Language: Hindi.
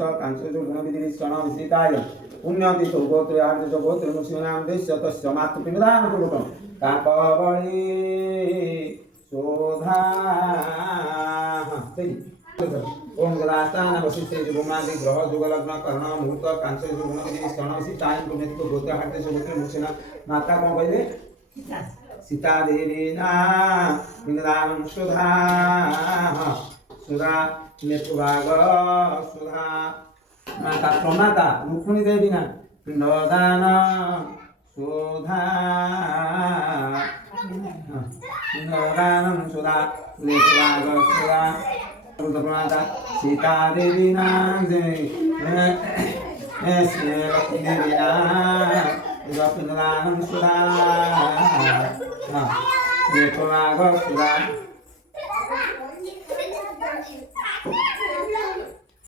मुहूर्त कांचन गुणविधि क्षण विषिताय पुण्यति तो गोत्र आर्ज गोत्र मुस्लिम देश तस्य मातु पिंडान पूर्वकं कापवळी शोधा ओम गदास्तान वशिष्ठे जुगुमादि ग्रह जुगलग्न कर्ण मुहूर्त कांचन गुणविधि क्षण विषिताय पुण्यति तो गोत्र आर्ज गोत्र मुस्लिम माता कौन कहले सीता देवी ना पिंडान सुधा सुधा नेतुभाग सुधा माता प्रमाता रुक्मिणी देवी ना पिंडदान सुधा पिंडदान सुधा नेतुभाग सुधा प्रमाता सीता देवी ना लक्ष्मी देवी ना पिंडदान सुधा नेतुभाग सुधा